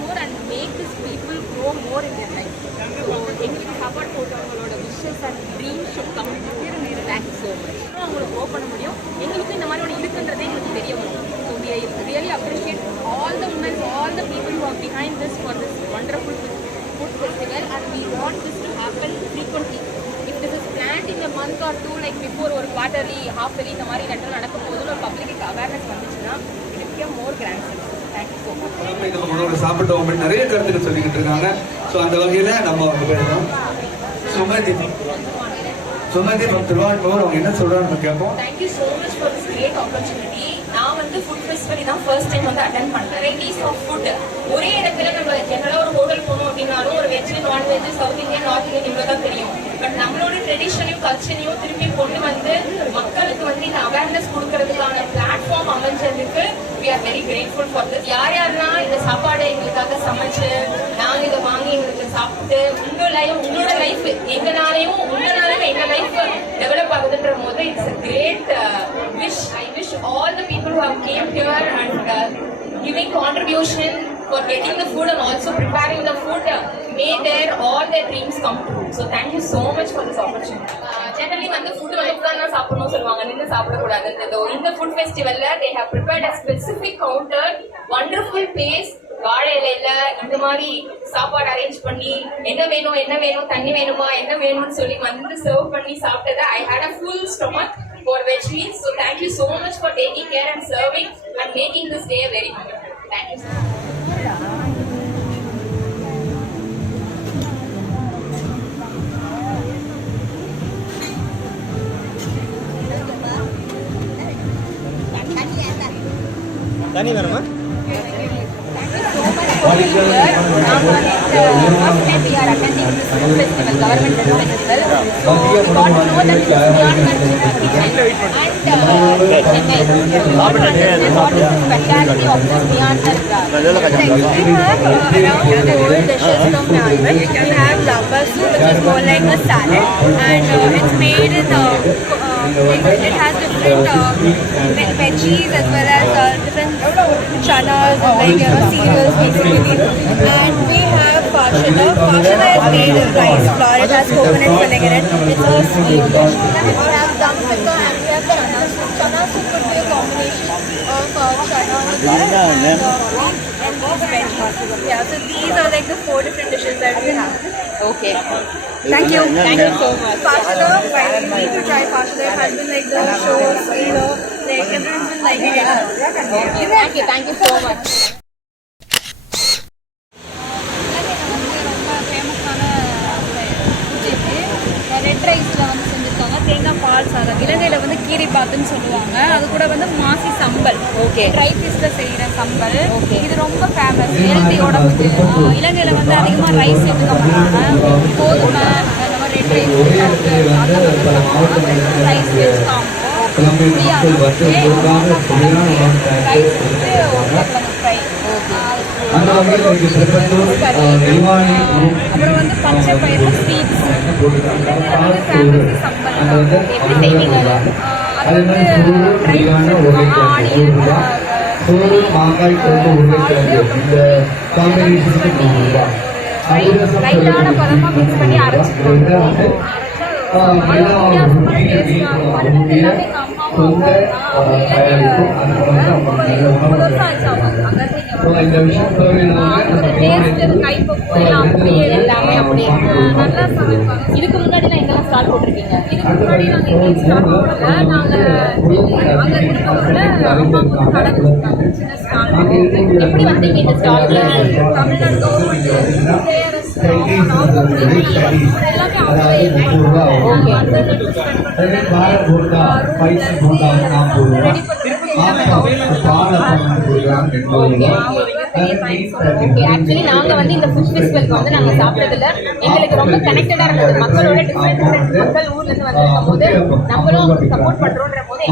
more and make these people grow more in their life. So எங்களுக்கு சாப்பாடு போட்டவங்களோட wishes and dream should come thanks அவங்களுக்கு grow பண்ண முடியும். எங்களுக்கு இந்த மாதிரி ஒன்று இருக்குன்றதே எங்களுக்கு தெரிய முடியும். So we really appreciate all the women, all the people who are behind this for this wonderful food festival, and we want this to happen frequently. If this is planned in a month or two, like before ஒரு quarterly, half-yearly இந்த மாதிரி letter நடக்கும்போது ஒரு பப்ளிக்கு awareness வந்துச்சுன்னா it will become more grand. Thank you so much. இந்த உணவுல சாப்பிட்டவங்க நிறைய கருத்துக்கள் சொல்லிக்கிட்டு இருக்காங்க. ஸோ அந்த வகையில நம்ம அவங்க பேசலாம். சுமதி திருவான்மூர் அவங்க என்ன சொல்றாங்க கேட்போம். Thank you so much for this great opportunity. நான் வந்து ஃபுட் ஃபெஸ்டிவல் தான் ஃபர்ஸ்ட் டைம் வந்து அட்டெண்ட் பண்றேன். வெரைட்டிஸ் ஆஃப் ஃபுட் ஒரே இடத்துல நம்ம ஜெனரலா ஒரு ஹோட்டல் போனோம் அப்படின்னாலும் ஒரு veg, non veg, south Indian, north Indian இவ்வளோ தான் தெரியும். பட் நம்மளோட ட்ரெடிஷனையும் கல்ச்சரையும் திருப்பி கொண்டு வந்து மக்களுக்கு வந்து இந்த அவேர்னஸ் கொடுக்கறதுக்கான platform அமைஞ்சதுக்கு we are very grateful for this. யாரெல்லாம் இந்த சாப்பாடை எங்களுக்காக சமைச்சு நாங்கள் இதை வாங்கி எங்களுக்கு சாப்பிட்டு உங்களோட லைஃப் எங்களாலையும் எங்க லைஃப் டெவலப் ஆகுதுன்ற போது it's a great wish. I wish all the people who have came here and giving contribution for getting the food and also preparing the food, may all their dreams come true. So thank you so much for this opportunity. Generally வந்து food உட்கார்ந்து சாப்பிடணும்னு சொல்லுவாங்க, நின்று சாப்பிடக்கூடாது. இந்த food ஃபெஸ்டிவல்ல they have prepared a specific counter, wonderful place. வாழை இலையில இந்த மாதிரி சாப்பாடு அரேஞ்ச் பண்ணி என்ன வேணும் தண்ணி வேணுமா என்ன வேணும்னு சொல்லி வந்து சர்வ் பண்ணி சாப்பிட்டது. I had a full stomach for veg meals. So thank you so much for taking care and serving and making this day very good. Thank you. தண்ணி வேணுமா? We are attending this food festival, government food festival. So we got to know that it is beyond and Chennai. So we want to understand what is the speciality of this Myanmar. We have around the old dishes from Myanmar. We have lamba soup, which is more like a salad, and it's made in it has different veggies as well as different chanas and like cereals basically. And we have pashida. Pashida is made in rice flour. It has coconut vinegar in it. It's a sweet dish. We have damsika and we have chana soup. Chana soup would be a combination of chana with egg and veggies. Yeah, so these are like the 4 different dishes that we have. Okay. Thank you so much. Pashida, you need to try Pashida. It has been like the show, screener, like everyone's been liking it. Okay, thank you so much. Red ரைஸில் வந்து செஞ்சுருக்காங்க தேங்காய் பால் சாதம். இலங்கையில் வந்து கீரி பாத்துன்னு சொல்லுவாங்க. அது கூட வந்து மாசி சம்பல், ஓகே, ட்ரை பீஸில் செய்கிற சம்பல். ஓகே, இது ரொம்ப ஃபேமஸ் ஹெல்த்தியோட. இலங்கையில் வந்து அதிகமாக ரைஸ் எடுக்க மாட்டாங்க. கோதுமை அந்த மாதிரி red rice veg combo rice fry. அப்புறம் வந்து பச்சை பயிரில் ஸ்வீட்ஸ். ஃபேமஸி சம்பல். எப்படி செய்வீங்க அது? அது வந்து ட்ரை ஆனியன் லைட்டான பதமாக மிக்ஸ் பண்ணி அரைச்சிக்கிறோம். எல்லாமே அப்படி. இதுக்கு முன்னாடி நான் இதெல்லாம் ஸ்டால் போட்டிருக்கீங்க? எப்படி வந்தீங்க இந்த ஸ்டால்ல? ஆக்சுவலி நாங்க வந்து இந்த ஃபுட் ஃபெஸ்டிவலுக்கு வந்து நாங்க சாப்பிட்டதுல எங்களுக்கு ரொம்ப கனெக்டடா இருந்தது. மக்களோட டிஃப்ரெண்ட் மக்கள் ஊர்ல இருந்து வந்திருக்கும் போது நம்மளும் அவங்களுக்கு சப்போர்ட் பண்றோன்ற போது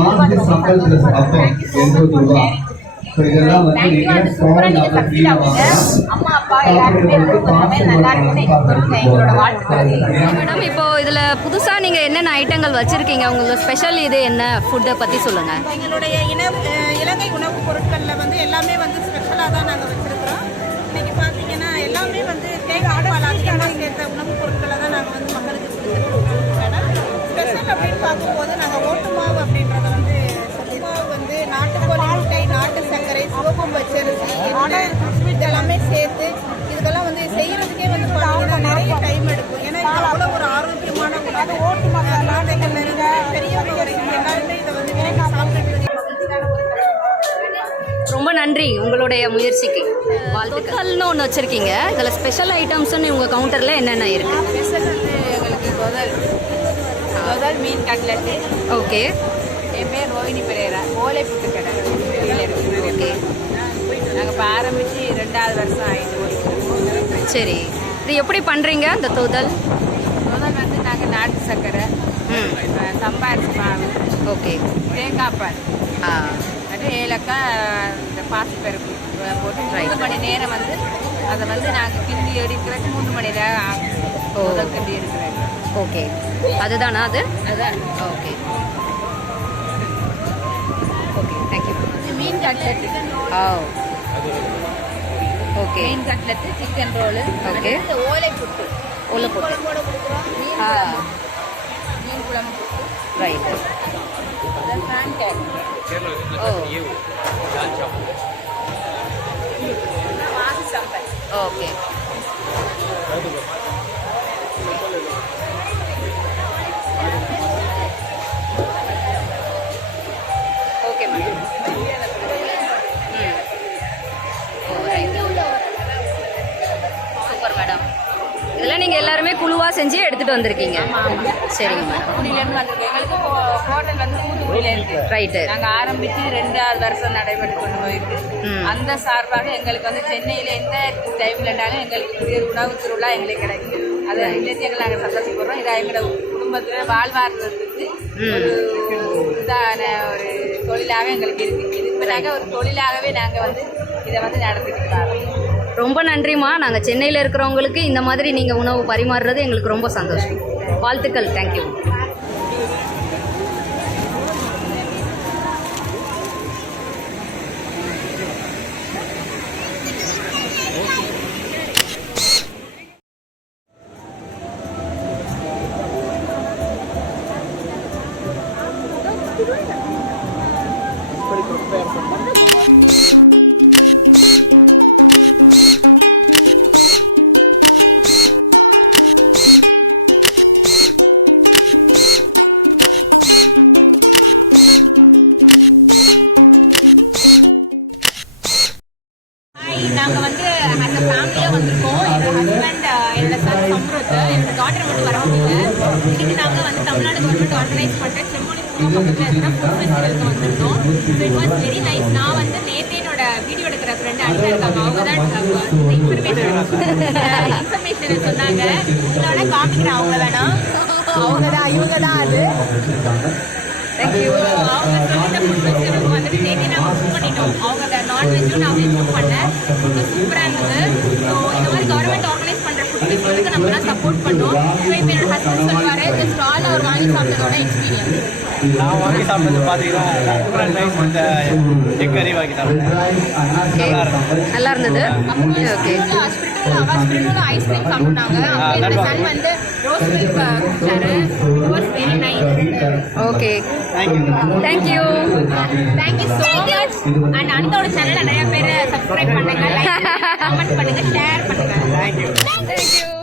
அம்மா அப்பா மேடம், இப்போ இதில் புதுசாக நீங்கள் என்னென்ன ஐட்டங்கள் வச்சுருக்கீங்க? உங்களோட ஸ்பெஷல் இது என்ன ஃபுட்டை பற்றி சொல்லுங்கள். எங்களுடைய இலங்கை உணவுப் பொருட்களில் வந்து எல்லாமே வந்து ஸ்பெஷலாக தான் நாங்கள் வச்சுருக்கோம். இன்றைக்கி தேங்காய் பால் அதிகமாக சேர்த்த உணவுப் பொருட்களை தான் நாங்கள் வந்து மக்களுக்கு ஸ்பெஷல் அப்படின்னு பார்க்கும்போது நாங்கள் ஓட்டு மாவு அப்படின்றத வந்து சொல்லியிருக்கோம். வந்து நாட்டுக்கோழி முட்டை, நாட்டு சர்க்கரை, சிவப்பு பச்சரிசி, எண்ணெய் இதெல்லாமே சேர்த்து இதுக்கெல்லாம் வந்து செய்யறதுக்கே வந்து பார்த்தீங்கன்னா நிறைய டைம் எடுக்கும். ஏன்னா இது அவ்வளோ ஒரு ஆரோக்கியமான உணவு. குழந்தைகள்ல இருந்து பெரியவங்க வரைக்கும் எல்லாருமே இதை வந்து விரும்பி சாப்பிட்டு ரொம்ப நன்றி உங்களுடைய முயற்சிக்கு. வாழ்த்துக்கள்னு ஒன்று வச்சுருக்கீங்க. இதில் ஸ்பெஷல் ஐட்டம்ஸ்னு உங்கள் கவுண்டரில் என்னென்ன இருக்குது? முதல் மீன் கட்லட். ஓகே என் பேர் ரோஹினி பெரேரா. ஓலை புட்டு கடை ஓகே நாங்கள் இப்போ ஆரம்பித்து 2வது வருஷம் ஆயிடுச்சு. சரி, இது எப்படி பண்ணுறீங்க இந்த தூதல்? முதல் வந்து நாங்கள் நாட்டு சர்க்கரை, சம்பாரிசி மாவு, ஓகே தேங்காய் பால், ஆ அது ஏலக்காய், இந்த பாசிப்பருப்பு போட்டு Right. 3 மணி நேரம் வந்து அதை வந்து நாங்கள் கிண்டி எடுக்கிறதுக்கு 3 மணி நேரம் ஆகும். ஓ. கிண்டி எடுக்கிறேன். ஓகே அதுதானா அது? அதுதான் ஓகே ஓகே தேங்க்யூ. மீன் கட்லட், ஓ ஓகே மீன் கட்லட், சிக்கன் ரோலு, Okay. ஓலை புட்டு, ஓலை போட்டு மீன் ஆ மீன் குழம்பு puttu, right pancake, oh மாசி sambar. Okay okay madam. Super madam. இதெல்லாம் நீங்கள் எல்லாருமே குழுவாக செஞ்சு எடுத்துகிட்டு வந்திருக்கீங்க. சரிங்க மேடம். இங்கேருந்து வந்திருக்கோம். எங்களுக்கு ஹோட்டல் வந்து தூத்துக்குடியில் இருக்கு. ரைட்டு நாங்கள் ஆரம்பித்து 2வது வருஷம் நடைபெற்று கொண்டு போயிட்டு ம். அந்த சார்பாக எங்களுக்கு வந்து சென்னையில் எந்த டைம்லனாலும் எங்களுக்கு இது உணவு திருவிழா எங்களுக்கு கிடைக்கும். அதை நிலையத்தில் நாங்கள் சந்தோஷப்படுறோம். இதாக எங்களோட குடும்பத்தில் வாழ்வாதாரத்துக்கு இதான தொழிலாக எங்களுக்கு இருக்குது. இப்போ நாங்கள் ஒரு தொழிலாகவே நாங்கள் வந்து இதை வந்து நடத்திக்கிட்டு வரோம். ரொம்ப நன்றிம்மா. நாங்கள் சென்னையில் இருக்கிறவங்களுக்கு இந்த மாதிரி நீங்கள் உணவு பரிமாறுறது எங்களுக்கு ரொம்ப சந்தோஷம். வாழ்த்துக்கள். தேங்க்யூ. நாங்கள் வந்து as a ஃபேமிலியாக வந்திருக்கோம். என்னோட ஹஸ்பண்ட், என்னோட சன் சம்ருத், என்னோட டாட்டர் வந்து வர முடியல. இன்னைக்கு நாங்கள் வந்து தமிழ்நாடு கவர்மெண்ட் ஆர்கனைஸ் பண்ணுற செம்மொழி பக்கத்தில் ஃபுட் ஃபெஸ்டிவலுக்கு வந்திருந்தோம். So it was very nice. நான் வந்து நேற்று என்னோட வீடியோ எடுக்கிற ஃப்ரெண்ட் அங்கே இருக்காங்க. அவங்க தான் இன்ஃபர்மேஷன் சொன்னாங்க. உங்களோட காமிக்கிறேன். அவங்க வேணா அவங்க தான் இவங்க தான் அது. தேங்க்யூ. அவங்க சொல்லிட்டு ஃபுட் ஃபெஸ்டிவலுக்கு வந்துட்டு நேற்று நாங்கள் புக் பண்ணிட்டோம். அவங்க நான்வெஜ்ஜும் நான் வெஜ்ஜும் பண்ணேன். சூப்பராக இருந்தது. ஸோ இந்த மாதிரி கவர்மெண்ட் ஆர்கனைஸ் பண்ணுற ஃபுட் ஃபெஸ்டிவலுக்கு நம்ம தான் சப்போர்ட் பண்ணோம். ஸோ இப்போ என்னோட ஹஸ்பண்ட் சொல்லுவார், இந்த ஸ்டால் அவர் வாங்கி சாப்பிட்டதோட எக்ஸ்பீரியன்ஸ். நான் வாங்கி சாப்பிட்டது பார்த்தீங்கன்னா இந்த எக் கறி வாங்கி சாப்பிட்டேன். நல்லா இருந்தது. ஓகே ஸ்பிரிட்டோல ஐஸ்கிரீம் சாப்பிட்டாங்க. அப்புறம் என்னோட சன் வந்து ரோஸ் மில்க் குடிச்சாரு. Very nice. Okay thank you. Thank you so much. And அனிதாவோட சேனலை நிறைய பேர் சப்ஸ்கிரைப் பண்ணுங்க, லைக் கமெண்ட் பண்ணுங்க, ஷேர் பண்ணுங்க. தேங்க்யூ.